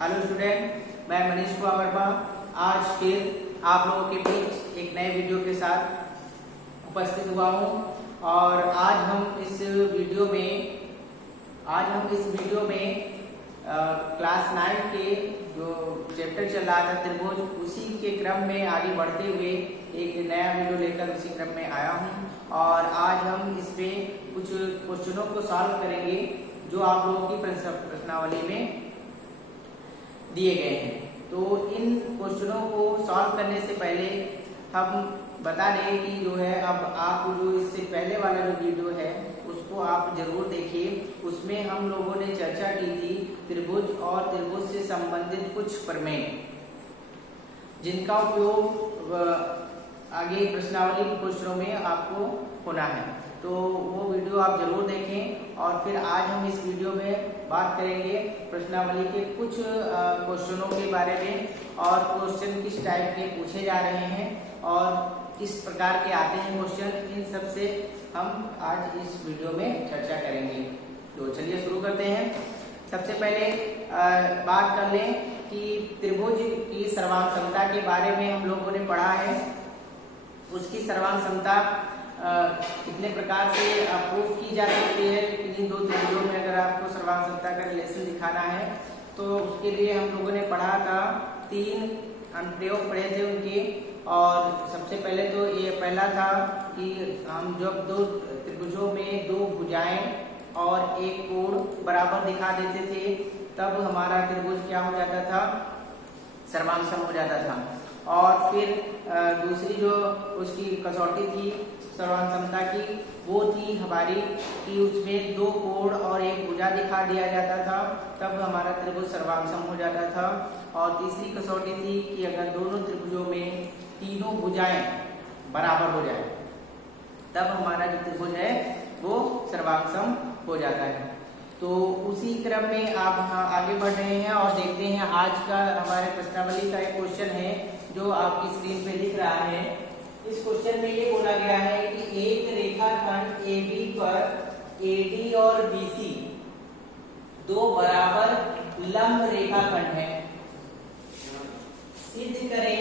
Hello student, मैं मनीष कुमार वर्मा आज फिर आप लोगों के बीच एक नए वीडियो के साथ उपस्थित हुआ हूं। और आज हम इस वीडियो में क्लास 9 के जो चैप्टर चल रहा था त्रिभुज, उसी के क्रम में आगे बढ़ते हुए एक नया वीडियो लेकर उसी क्रम में आया हूं। और आज हम इसमें कुछ क्वेश्चनों को सॉल्व करेंगे जो आप लोगों की प्रश्नावली में दिए गए हैं। तो इन क्वेश्चनों को सॉल्व करने से पहले हम बता दें कि जो है अब आप जो इससे पहले वाला जो वीडियो है उसको आप जरूर देखिए। उसमें हम लोगों ने चर्चा की थी त्रिभुज और त्रिभुज से संबंधित कुछ प्रमेय, जिनका उपयोग आगे प्रश्नावली के क्वेश्चनों में आपको होना है। तो वो वीडियो आप जरूर देखें। और फिर आज हम इस वीडियो में बात करेंगे प्रश्नावली के कुछ क्वेश्चनों के बारे में, और क्वेश्चन किस टाइप के पूछे जा रहे हैं और किस प्रकार के आते हैं क्वेश्चन, इन सब से हम आज इस वीडियो में चर्चा करेंगे। तो चलिए शुरू करते हैं। सबसे पहले बात कर लें कि त्रिभुज की सर्वांग समता के बारे में हम लोगों ने पढ़ा है। उसकी सर्वांग समता कितने प्रकार से प्रूव की जा सकती है। इन दो त्रिभुजों में अगर आपको सर्वांग समता का रिलेशन दिखाना है तो उसके लिए हम लोगों ने पढ़ा था 3 अनुप्रयोग पढ़े थे उनके। और सबसे पहले तो ये पहला था कि हम जब दो त्रिभुजों में दो भुजाएं और एक कोण बराबर दिखा देते थे तब हमारा त्रिभुज क्या हो जाता था, सर्वांग सम हो जाता था। और फिर दूसरी जो उसकी कसौटी थी सर्वांग समता की, वो थी हमारी कि उसमें दो कोण और एक भुजा दिखा दिया जाता था, तब हमारा त्रिभुज सर्वांग सम हो जाता था। और तीसरी कसौटी थी कि अगर दोनों त्रिभुजों में तीनों भुजाएं बराबर हो जाए तब हमारा जो त्रिभुज है वो सर्वांग सम हो जाता है। तो उसी क्रम में आप आगे बढ़ रहे हैं और देखते हैं आज का हमारे प्रश्नावली का एक क्वेश्चन है जो आपकी स्क्रीन पे दिख रहा है। इस क्वेश्चन में ये बोला गया है कि एक रेखाखंड AB पर AD और BC दो बराबर लंब रेखाखंड है। सिद्ध करें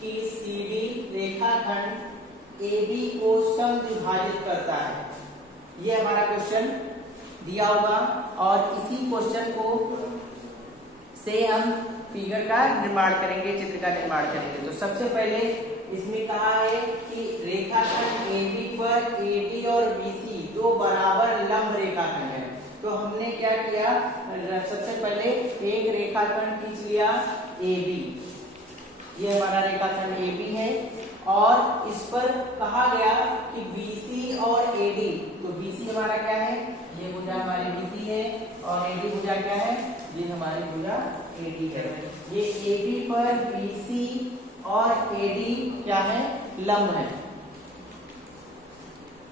कि CD रेखाखंड AB को समद्विभाजित करता है। ये हमारा क्वेश्चन दिया होगा और इसी क्वेश्चन को से हम फिगर का निर्माण करेंगे, चित्र का निर्माण करेंगे। तो सबसे पहले इसमें कहा है कि रेखाखंड AB पर AD और BC दो बराबर लंब रेखाखंड है। तो हमने क्या किया, सबसे पहले एक रेखाखंड खींच लिया AB। ये हमारा रेखाखंड AB है और इस पर कहा गया कि BC और AD, तो BC हमारा क्या है, ये भुजा हमारी BC है और AD भुजा क्या है, ये हमारी भुजा AD है। ये AB पर BC और AD क्या है, लंब है।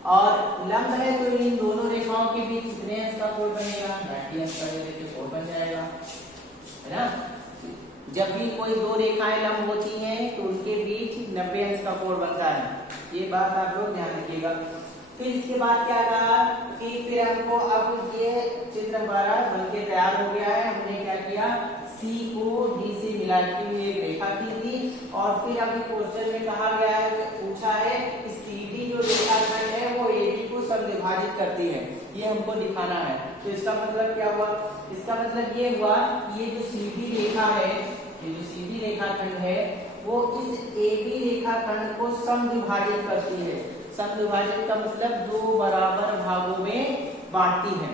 और लंब है तो इन दोनों रेखाओं के बीच कितने अंश का कोण बनेगा, 90 अंश का कोण बन जाएगा, है ना। जब भी कोई दो रेखाएं लंब होती हैं तो उनके बीच 90 अंश का कोण बनता है। ये बात आप लोग ध्यान रखिएगा। फिर इसके बाद क्या कहा कि फिर हमको अब ये चित्र हमारा बनके तैयार हो गया है। हमने क्या किया, C को D से मिला के एक रेखा की थी। और फिर अभी क्वेश्चन में कहा गया है, पूछा है कि CD जो रेखाखंड है वो AD को समद्विभाजित करती है, ये हमको दिखाना है। तो इसका मतलब क्या हुआ, इसका मतलब ये हुआ कि ये जो सीधी रेखा है, ये जो सीधी रेखाखंड है वो इस AB रेखाखंड को समद्विभाजित करती है। समद्विभाजित का मतलब दो बराबर भागों में बांटती है।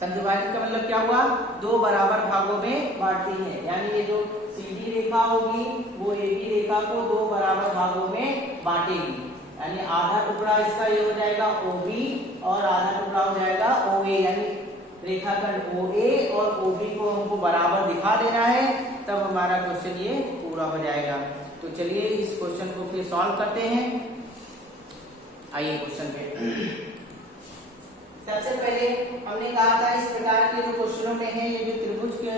समद्विभाजित का मतलब क्या हुआ, दो बराबर भागों में बांटती है। यानी ये जो सीधी रेखा होगी वो AB रेखा को दो बराबर भागों में बांटेगी। यानी आधा टुकड़ा इसका ये हो जाएगा OB और आधा टुकड़ा हो जाएगा OA। यानी रेखाखंड OA और OB को हमको बराबर दिखा देना है, तब हमारा क्वेश्चन ये पूरा हो जाएगा। तो चलिए इस क्वेश्चन को फिर सॉल्व करते हैं। आइए क्वेश्चन पे। सबसे पहले हमने कहा था इस प्रकार के जो क्वेश्चनों में है, ये जो त्रिभुज के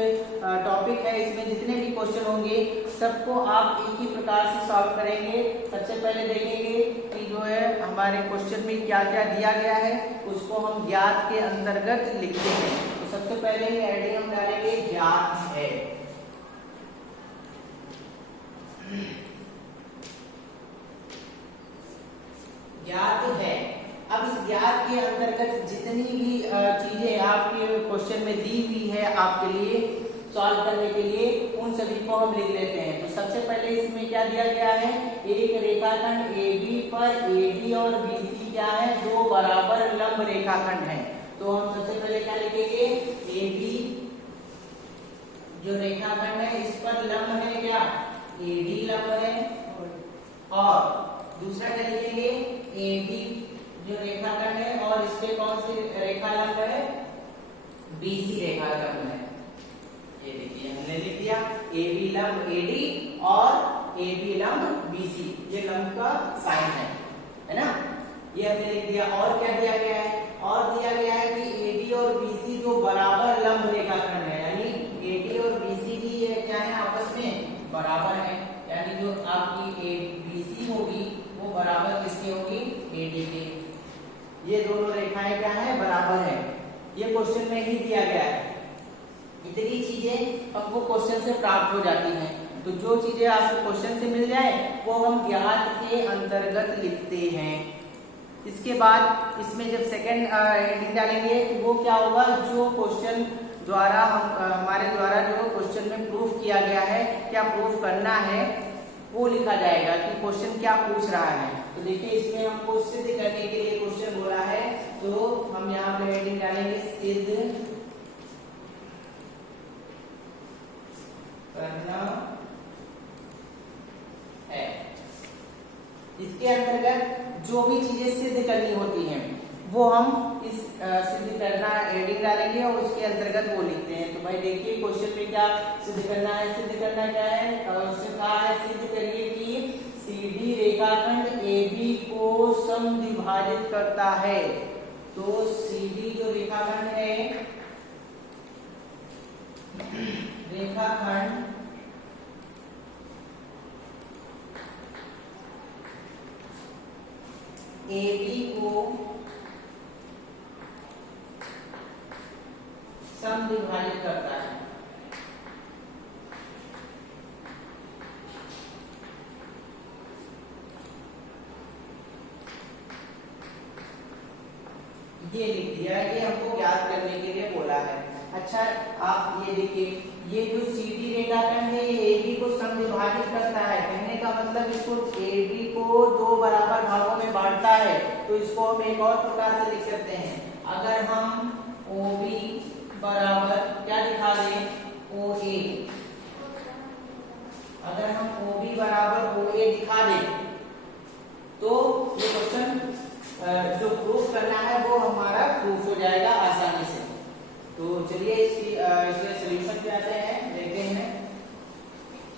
टॉपिक है, इसमें जितने भी क्वेश्चन होंगे सबको आप एक ही प्रकार से सॉल्व करेंगे। सबसे पहले देखेंगे कि जो है हमारे क्वेश्चन में क्या क्या दिया गया है, उसको हम ज्ञात के अंतर्गत लिखते हैं। सबसे पहले हेडिंग हम डालेंगे ज्ञात है। ज्ञात है। अब इस ज्ञात के अंतर्गत जितनी भी चीजें आपके क्वेश्चन में दी हुई है आपके लिए सॉल्व करने के लिए, उन सभी को हम लिख लेते हैं। तो सबसे पहले इसमें क्या दिया गया है, एक रेखाखंड AB पर AD और BC क्या है, दो बराबर लंब रेखाखंड है। तो हम सबसे पहले क्या लिखेंगे, AB जो रेखाखंड है इस पर लंब है क्या, AD लंब है, और दूसरा क्या लिखेंगे, AB जो रेखाखंड है और इस पे कौन सी रेखा लंब है, BC रेखा लंब है। ये देखिए हमने लिख दिया AB लंब AD और AB लंब BC, ये लंब का साइन है ना, ये हमने लिख दिया। और क्या दिया गया है, और दिया गया है कि AD और BC जो बराबर लंब रेखाखंड है, यानी AD और BC की ये क्या है, आपस में बराबर है, यानी जो आपकी BC होगी वो बराबर किसके होगी, AD के। ये दोनों रेखाएं क्या है, बराबर है। ये क्वेश्चन में ही दिया गया है। इतनी चीजें आपको क्वेश्चन से प्राप्त हो जाती हैं। तो जो चीजें आपको क्वेश्चन से मिल जाए वो हम ज्ञात के अंतर्गत लिखते हैं। इसके बाद इसमें जब सेकंड हेडिंग डालेंगे तो वो क्या होगा, जो क्वेश्चन द्वारा हमारे द्वारा जो क्वेश्चन में प्रूफ किया गया है, क्या प्रूफ करना है वो लिखा जाएगा कि क्वेश्चन क्या पूछ रहा है। तो देखिए इसमें हमको सिद्ध करने के लिए क्वेश्चन बोला है, तो हम यहाँ पे हेडिंग डालेंगे सिद्ध करना है। इसके अंतर्गत जो भी चीजें सिद्ध करनी होती हैं वो हम इस सिद्ध करना हेडिंग डालेंगे और उसके अंतर्गत वो लिखते हैं। तो भाई देखिए क्वेश्चन में क्या सिद्ध करना है, सिद्ध करना क्या है, क्वेश्चन कहा है सिद्ध करिए कि CD रेखाखंड AB को समद्विभाजित करता है। तो CD जो रेखाखंड है, रेखाखंड AB को समद्विभाजित करता है। ये लिख दिया, ये हमको ज्ञात करने के लिए बोला है। अच्छा आप ये देखिए, ये जो CD रेखाखंड है ये AB को समद्विभाजित करता है, कहने का मतलब इसको AB को दो बराबर भागों में बांटता है। तो इसको हम एक और प्रकार से लिख सकते हैं, अगर हम OB बराबर क्या दिखा दें, OA, अगर हम OB बराबर OA दिखा दें तो ये क्वेश्चन जो प्रूफ करना है वो हमारा प्रूफ हो जाएगा आसानी से। तो चलिए इसके सॉल्यूशन पे आते हैं, देखते हैं,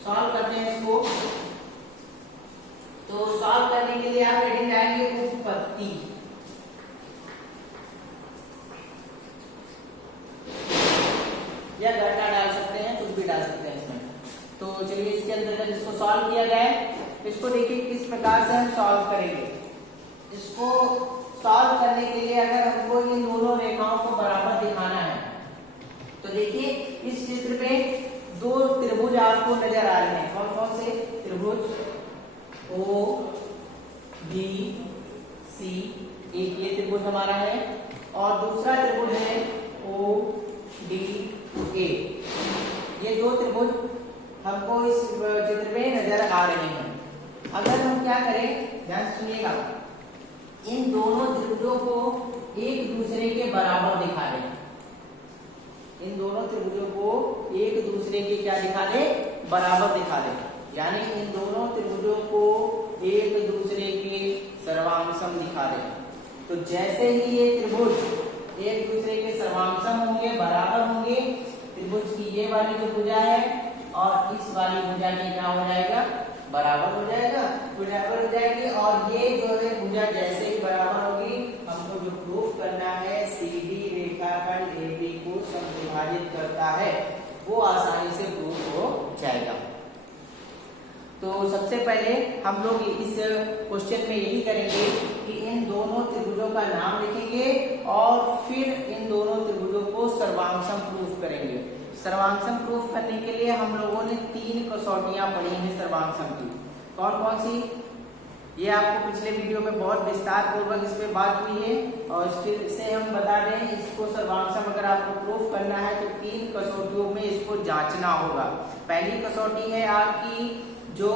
सॉल्व करते हैं इसको। तो सॉल्व करने के लिए आप हेडिंग डालेंगे उत्पत्ति। या घटना डाल सकते हैं, कुछ भी डाल सकते हैं इसमें। तो चलिए इसके अंतर्गत इसको सॉल्व किया जाए। इसको देखिए किस प्रकार से हम सॉल्व करेंगे। इसको सॉल्व करने के लिए अगर हमको इन दोनों रेखाओं को बराबर दिखाना है तो देखिए इस चित्र में दो त्रिभुज आपको नजर आ रहे हैं। कौन कौन से त्रिभुज, OBC, एक ये त्रिभुज हमारा है और दूसरा त्रिभुज है ODA। ये दो त्रिभुज हमको इस चित्र में नजर आ रहे हैं। अगर हम क्या करें, ध्यान सुनिएगा, इन दोनों त्रिभुजों को एक दूसरे के बराबर दिखा दें। इन दोनों त्रिभुजों को एक दूसरे के क्या दिखा दे, बराबर दिखा दे, यानी इन दोनों त्रिभुजों को एक दूसरे के सर्वांशम दिखा दे। तो जैसे ही ये त्रिभुज एक दूसरे के सर्वांशम होंगे, बराबर होंगे, त्रिभुज की ये वाली जो भुजा है और इस वाली भुजा की क्या हो जाएगा, बराबर हो जाएगा, बराबर हो जाएगी। और ये जो है भुजा जैसे ही बराबर होगी, हमको जो प्रूफ करना है CD रेखाखंड AB को समद्विभाजित करता है, वो आसानी से प्रूफ हो जाएगा। तो सबसे पहले हम लोग इस क्वेश्चन में यही करेंगे कि इन दोनों त्रिभुजों का नाम लिखेंगे और फिर इन दोनों त्रिभुजों को सर्वांश सर्वांक्षम प्रूफ करने के लिए हम लोगों ने 3 कसौटियां पढ़ी हैं सर्वांक्षम की। कौन कौन सी? ये आपको पिछले वीडियो में बहुत विस्तार पूर्वक इस पे बात हुई है और फिर से हम बता दें, इसको सर्वांक्षम अगर आपको प्रूफ करना है तो 3 कसौटियों में इसको जांचना होगा। पहली कसौटी है आपकी जो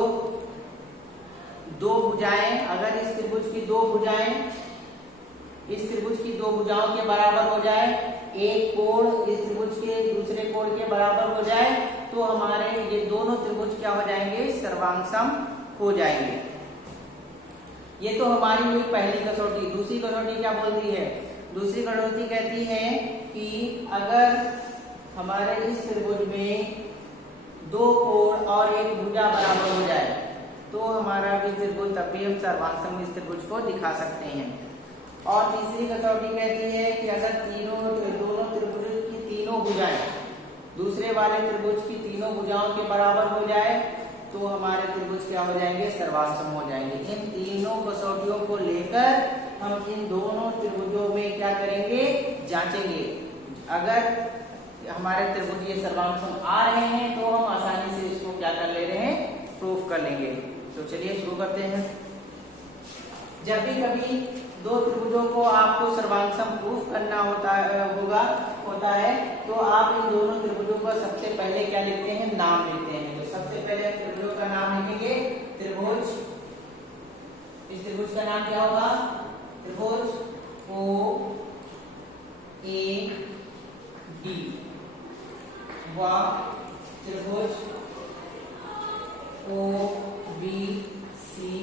दो भुजाएं, अगर इस त्रिभुज की दो भुजाएं इस त्रिभुज की दो भुजाओं के बराबर हो जाए, एक कोण इस त्रिभुज के दूसरे कोण के बराबर हो जाए, तो हमारे ये दोनों त्रिभुज क्या हो जाएंगे? सर्वांक्षम हो जाएंगे। ये तो हमारी हुई पहली कसौटी। दूसरी कसौटी क्या बोलती है? दूसरी कसौटी कहती है कि अगर हमारे इस त्रिभुज में दो कोण और एक भुजा बराबर हो जाए तो हमारा भी त्रिभुज, तब भी हम सर्वांक्षम इस त्रिभुज को दिखा सकते हैं। और तीसरी कसौटी कहती है कि अगर दोनों त्रिभुज की तीनों भुजाएं दूसरे वाले त्रिभुज की तीनों भुजाओं के बराबर हो जाए तो हमारे त्रिभुज क्या हो जाएंगे? सर्वांक्षम हो जाएंगे। इन तीनों कसौटियों को लेकर हम इन दोनों त्रिभुजों में क्या करेंगे? जांचेंगे। अगर हमारे त्रिभुज ये सर्वांक्षम आ रहे हैं तो हम आसानी से इसको क्या कर ले रहे हैं? प्रूफ कर लेंगे। तो चलिए शुरू करते हैं। जब भी कभी दो त्रिभुजों को आपको सर्वांक्षम प्रूफ करना होता है तो आप इन दोनों त्रिभुजों का सबसे पहले क्या लिखते हैं? नाम लिखते हैं। तो सबसे पहले त्रिभुजों का नाम लिखेंगे। त्रिभुज, इस त्रिभुज का नाम क्या होगा? त्रिभुज ओ ए डी व त्रिभुज ओ बी सी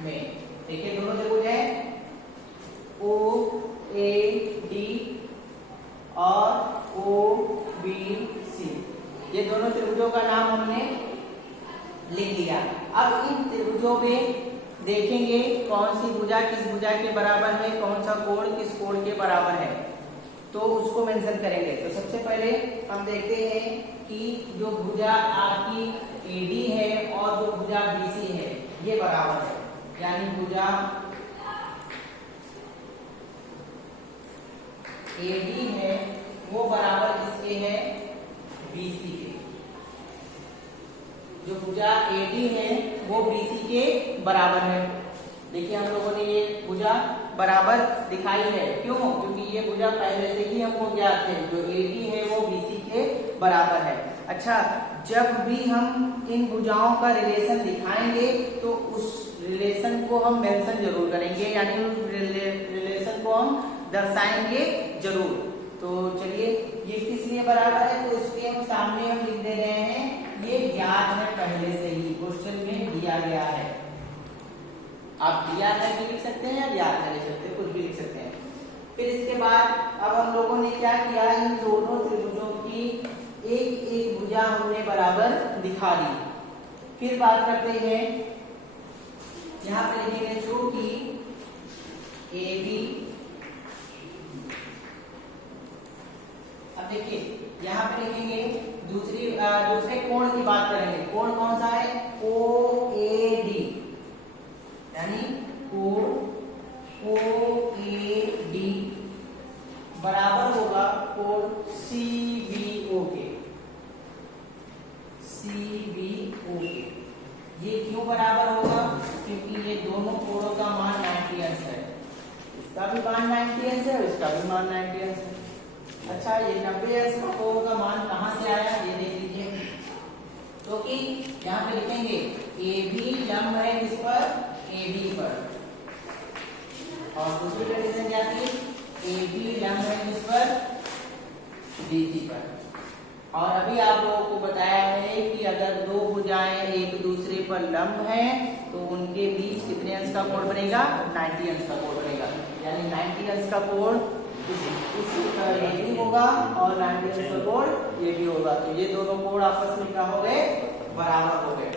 में। देखिए दोनों त्रिभुज है ओ ए डी और ओ बी सी, ये दोनों त्रिभुजों का नाम हमने लिख दिया। अब इन त्रिभुजों में देखेंगे कौन सी भुजा किस भुजा के बराबर है, कौन सा कोण किस कोण के बराबर है, तो उसको मेंशन करेंगे। तो सबसे पहले हम देखते हैं कि जो भुजा आपकी एडी है और जो भुजा बीसी है ये बराबर है, यानी भुजा एडी है वो बराबर किसके है? बीसी के। जो भुजा एडी है वो बीसी के बराबर है। देखिए हम लोगों ने ये भुजा बराबर दिखाई है, क्यों? क्योंकि ये भुजा पहले से ही हमको ज्ञात है, जो एडी है वो बीसी के बराबर है। अच्छा, जब भी हम इन भुजाओं का रिलेशन दिखाएंगे तो उस रिलेशन को हम मेंशन जरूर करेंगे, यानी उस रिलेशन को हम दर्शाएंगे जरूर। तो चलिए ये किस लिए बराबर है तो इसके हम सामने हम लिख दे रहे हैं, ये ज्ञात है पहले से ही, क्वेश्चन में दिया गया है। आप दिया है भी लिख सकते हैं या ज्ञात है लिख सकते हैं, कुछ भी लिख सकते हैं। फिर इसके बाद अब हम लोगों ने क्या किया? इन दोनों त्रिभुजों की एक एक भुजा हमने बराबर दिखा दी। फिर बात करते हैं, यहाँ पे लिखेंगे जो कि ए बी। अब देखिए यहाँ पे लिखेंगे दूसरे कोण की बात करेंगे। कोण कौन सा है? ओ ए डी, यानी कोण ओ ए डी बराबर होगा कोण सी बी ओ के। ये क्यों बराबर होगा? क्योंकि ये दोनों कोणों का मान 90 अंश है, इसका भी मान 90 अंश है, इसका भी मान 90 अंश है। अच्छा, ये 90 अंश का कोण का मान कहाँ से आया ये देख लीजिए। तो कि यहाँ पे लिखेंगे ए बी लंब है किस पर? ए बी पर। और दूसरी कंडीशन क्या थी? ए बी लंब है किस पर? बी सी पर। और अभी आप लोगों को बताया है कि अगर दो भुजाएं एक दूसरे पर लंब हैं तो उनके बीच कितने अंश का कोण बनेगा? 90 अंश का कोण बनेगा, यानी 90 अंश का कोण ये भी होगा और 90 अंश का कोण ये भी होगा। तो ये दोनों कोण आपस में क्या हो गए? बराबर हो गए।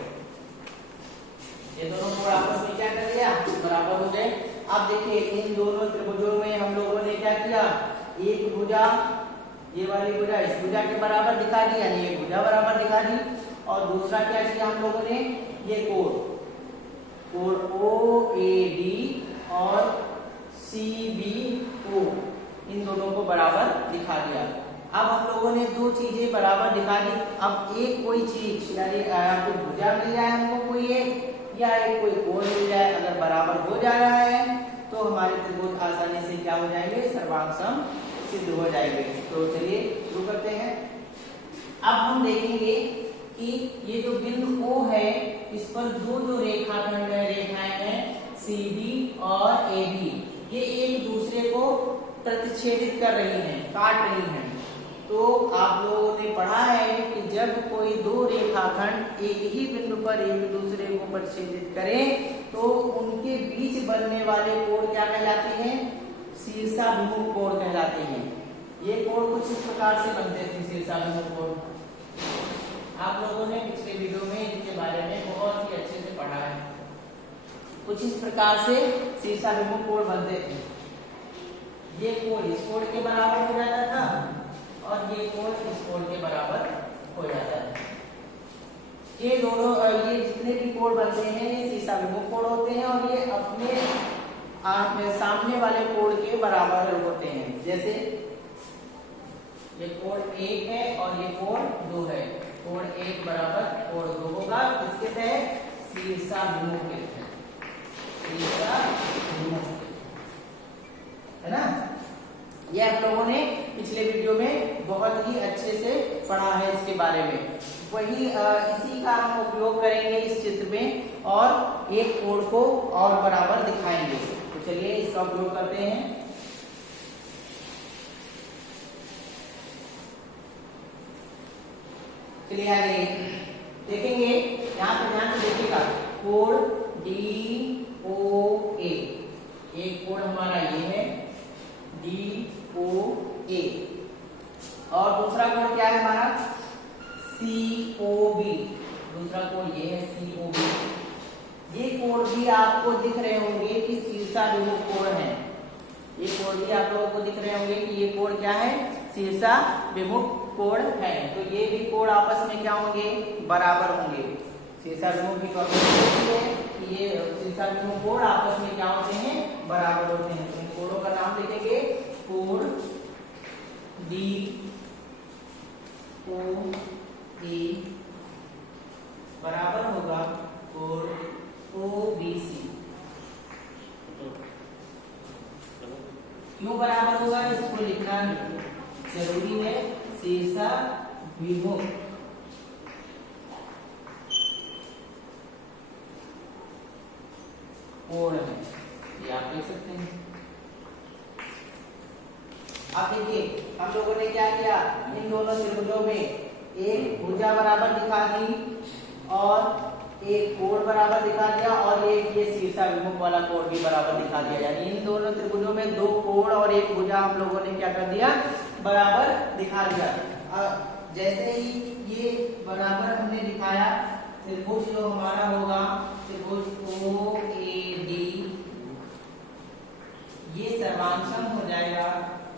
ये दोनों कोण आपस में क्या कर दिया? बराबर हो गए। अब देखिए इन दोनों त्रिभुजों में हम लोगों ने क्या किया? एक भुजा, ये वाली भुजा इस भुजा के बराबर दिखा दी, यानी एक भुजा बराबर दिखा दी। और दूसरा क्या किया हम लोगों ने? ये कोण ओ ए डी और सी बी ओ, इन दोनों को बराबर दिखा दिया। अब हम लोगों ने दो चीजें बराबर दिखा दी। अब एक कोई चीज यानी कोई भुजा मिल जाए हमको कोई एक, या एक कोई कोण मिल जाए, अगर बराबर हो जा रहा है तो हमारे त्रिभुज आसानी से क्या हो जाएंगे, सर्वांग सम सिद्ध हो जाएंगे। तो चलिए शुरू करते हैं। अब हम देखेंगे कि ये जो बिंदु O है इस पर जो रेखाखंड रेखाएं हैं CD और AB, ये एक दूसरे को प्रतिच्छेदित कर रही हैं, काट रही हैं। तो आप लोगों ने पढ़ा है कि जब कोई दो रेखाखंड एक ही बिंदु पर एक दूसरे को प्रतिच्छेदित करें तो उनके बीच बनने वाले कोण क्या कहलाते हैं, शीर्षाभिमुख कोण कहलाते हैं। ये कोण कुछ इस प्रकार से बनते थे, शीर्षाभिमुख कोण। आप लोगों ने पिछले वीडियो में इसके बारे में बहुत ही अच्छे से पढ़ा है। कुछ इस प्रकार से शीर्षाभिमुख कोण बनते थे। ये कोण इस कोण के बराबर हो जाता था और ये कोण इस कोण के बराबर हो जाता है। ये दोनों ये जितने भी कोण बनते हैं ये शीर्षाभिमुख कोण होते हैं और ये अपने सामने वाले कोण के बराबर होते हैं। जैसे ये कोण 1 है और ये कोण 2 है, कोण 1 बराबर कोण 2 होगा। इसके तहत शीर्षाभिमुख के तहत, शीर्षाभिमुख है ना। ये हम लोगों ने पिछले वीडियो में बहुत ही अच्छे से पढ़ा है इसके बारे में। वही इसी का हम उपयोग करेंगे इस चित्र में और एक कोण को और बराबर दिखाएंगे। तो चलिए इसका उपयोग करते हैं। चलिए आगे देखेंगे, यहाँ पर ध्यान से देखिएगा, कोण DOA, एक कोण हमारा ये है DOA और दूसरा कोण क्या है हमारा COB, दूसरा कोण ये है COB। ये कोण भी आपको दिख रहे होंगे कि शीर्षाभिमुख कोण है। ये कोण भी आप लोगों को दिख रहे होंगे कि ये कोण क्या है, शीर्षाभिमुख कोण है। तो ये भी कोण आपस में क्या होंगे, बराबर होंगे। शीर्षाभिमुख की प्रॉपर्टी है कि ये शीर्षाभिमुख कोण आपस में क्या होते हैं, बराबर होते हैं। तो इन कोणों का नाम लिखेंगे, कोण DOA बराबर होगा कोण OBC। क्यों बराबर होगा, इसको लिखना जरूरी है। शीर्षाभिमुख कोण है, ये आप देख सकते हैं। अब देखिए हम लोगों ने क्या किया, इन दोनों त्रिभुजों में एक भुजा बराबर दिखा दी और एक कोण बराबर दिखा दिया और एक ये शीर्षाभिमुख वाला कोण भी बराबर दिखा दिया। यानी इन दोनों त्रिभुजों में दो कोण और एक भुजा हम लोगों ने क्या कर दिया, बराबर दिखा दिया। जैसे ही ये बराबर हमने दिखाया, त्रिभुज जो हमारा होगा त्रिभुज OAD ये सर्वांगसम हो जाएगा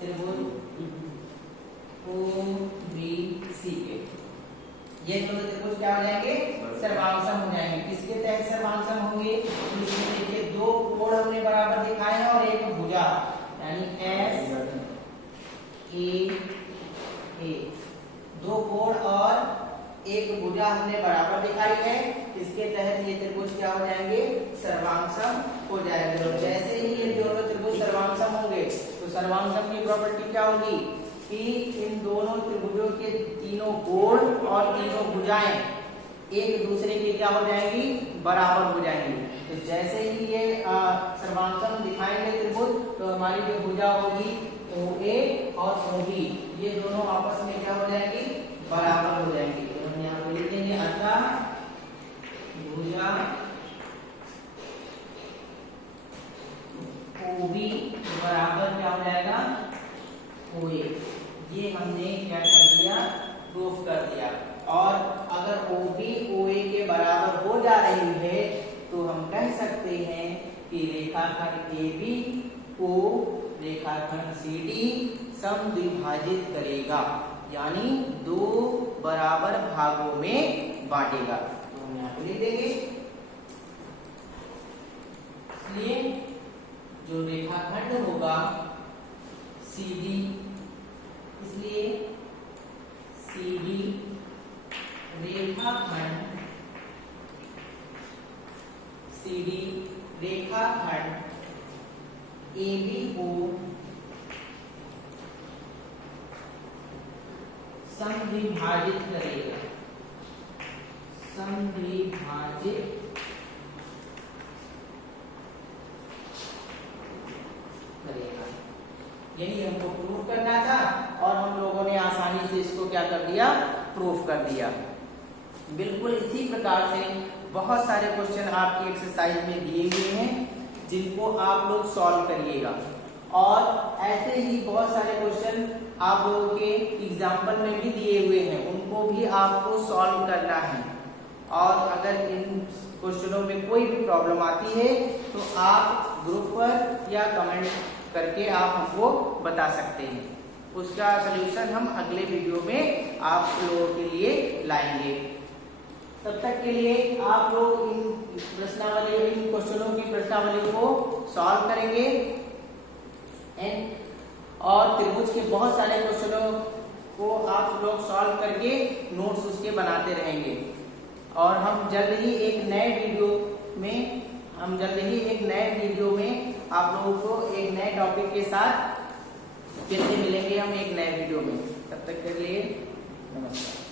त्रिभुज OBC के। ये दोनों त्रिभुज क्या हो जाएंगे, सर्वांगसम हो जाएंगे। किसके तहत सर्वांगसम होंगे, इसमें देखिए दो कोण हमने बराबर दिखाए हैं और एक भुजा यानी SAA, दो कोण और एक भुजा हमने बराबर दिखाई है। इसके तहत ये त्रिभुज क्या हो जाएंगे, सर्वांगसम हो जाएंगे। और जैसे ही ये दोनों त्रिभुज सर्वांगसम होंगे तो सर्वांगसम की प्रॉपर्टी क्या होगी कि इन दोनों त्रिभुजों के तीनों कोण और तीनों भुजाएं एक दूसरे के क्या हो जाएंगी, बराबर हो जाएंगी। तो जैसे ही ये सर्वांगसम दिखाएंगे त्रिभुज तो हमारी जो भुजा होगी OA और OB ये दोनों आपस में क्या हो जाएंगी, बराबर हो जाएंगी। तो हम यहाँ पे लिखेंगे अतः भुजा OB बराबर क्या हो जाएगा, OA। ये हमने क्या कर दिया, प्रूफ कर दिया। और अगर OB OA के बराबर हो जा रही है तो हम कह सकते हैं कि रेखाखंड AB को रेखाखंड CD समद्विभाजित करेगा, यानी दो बराबर भागों में बांटेगा। तो हम यहाँ पे लिख देंगे। इसलिए जो रेखाखंड होगा CD, इसलिए AB को समद्विभाजित करेगा, समद्विभाजित करेगा। यही हमको प्रूफ करना था और हम लोगों ने आसानी से इसको क्या कर दिया, प्रूफ कर दिया। बिल्कुल इसी प्रकार से बहुत सारे क्वेश्चन आपकी एक्सरसाइज में दिए हुए हैं जिनको आप लोग सॉल्व करिएगा, और ऐसे ही बहुत सारे क्वेश्चन आप लोगों के एग्जाम्पल में भी दिए हुए हैं, उनको भी आपको सॉल्व करना है। और अगर इन क्वेश्चनों में कोई भी प्रॉब्लम आती है तो आप ग्रुप पर या कमेंट करके आप हमको बता सकते हैं। उसका सलूशन हम अगले वीडियो में आप लोगों के लिए लाएंगे। तब तक के लिए आप लोग इन प्रश्नावली, इन क्वेश्चनों की प्रश्नावली को सॉल्व करेंगे और त्रिभुज के बहुत सारे क्वेश्चनों को आप लोग सॉल्व करके नोट्स उसके बनाते रहेंगे। और हम जल्द ही एक नए वीडियो में आप लोगों को एक नए टॉपिक के साथ फिर से मिलेंगे हम एक नए वीडियो में। तब तक के लिए नमस्कार।